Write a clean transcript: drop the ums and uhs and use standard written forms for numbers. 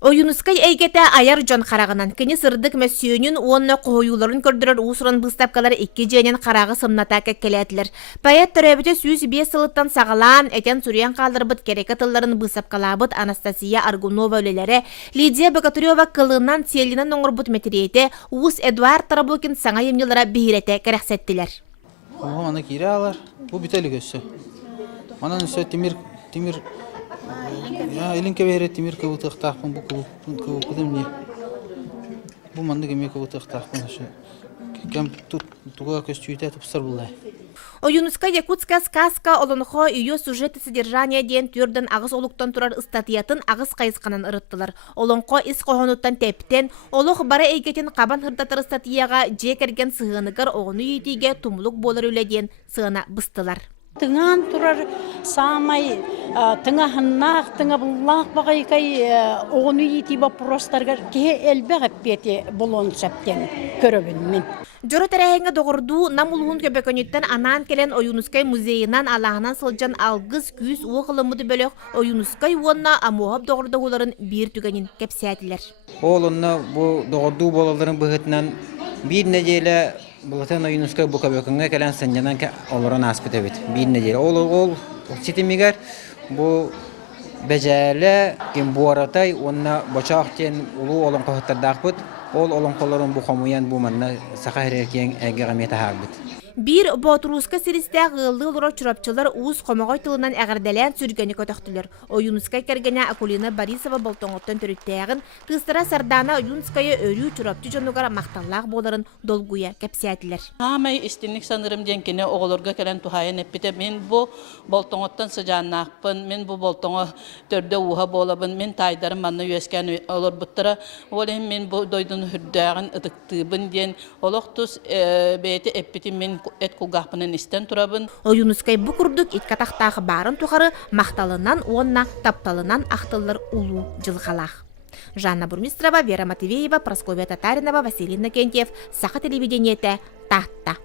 Ойуунускай эйгете аяр жон қарағынан кені сырдық мәсүйөнін онны қойуларын көрдірір ұсырын бұстапқалар 2 жайнен қарағы сымната кәккелетілер. Паят төрәбіте сүйіз 5 сылыттан сағалан, әтен сүрен қалдырбыт керекі тылларын бұстапқалабыт Анастасия Аргунова өлелері, Лидия Богатырева кылынан селінен оңырбыт мәтерейті Уыз Эдуард Тарабукин саңа емнелері бейреті кәрәқсеттілер. Аны кире алар, бұл бітелік өсі. Анан өсі темір Илинке бере темир кыбытык тақпын, бұл кыбытым не? Бұл манды кеме кыбытык тақпын. Кем туға көстүйті тұпсыр бұлай. Ойуунускай якутская сказка олонхо ее сюжеты содержания ден түрден ағыз олуктан турар ыстатиятын ағыз қайысқанын ырыттылар. Олонхо ис қоғануттан тәптен, олох бара эйгетен қабан хырдатыр ыстатияға жекерген сығыныгар оғыны етиге тумлук болар өледен сығына быстылар. Тыңан турар самай тыңахыннақ, тыңабыллақ бағайкай оғыны еті вопростарға ке әлбәғ әппеті болуын сәптен көрібін мен. Дьоро тэрээһинге доғырду нам улуғын көбекөнеттен анан келен Ойуунускай музейынан алағынан сылжан алгыз күйіз уақылымыды бөлек Ойуунускай уонна амуғап доғырдығыларын бір түгенін кепсәділер. Олынна бұл доғырду болаларын бұғытынан bir nedeyle bulatan Oyuunускай bu köbekönge gelen sanjanan olurun aspet evet. Bir nedeyle ol çitimiger bu becele kim bu aratay onna boçaqten ulu olan qohtardaaqpıt ol olan qolların bu qamuyan bu manna saqahrerken əgəmətə habit. Bir boturuska siristə gıllı oluraq çurapçılar uuz qomoğay tılından əğirdelən sürgəni kötöktülər. Oyuunускай kərgənə Akulina Borisova boltoңоттан törüttəğin qıstara sardana Oyuunускaya örü çurapçı jonugar maqtallaq boların dolguya kəpsiyətilər. Hamay istinlik sanırım denkene oğulurga kelen tuhayan epite men bu boltoңоттан sıcanaqpın, men bu boltoңo törde uha bolabın, men taydarım manna yösken olur buttıra. Olem men bu doydun hürdağın ıdıktığın den oloqtus beyti epite men et kulgahpının isten turabın. Oyuunускай bu kurduk it kataqtағы bарын tuxarı maqtalından onna taptalından aqtıllar ulu жылғалақ. Жанна Бурмистрова, Вера Матвеева, Прасковья Татаринова, Василий Накентьев, Саха телевидениеті, Таатта.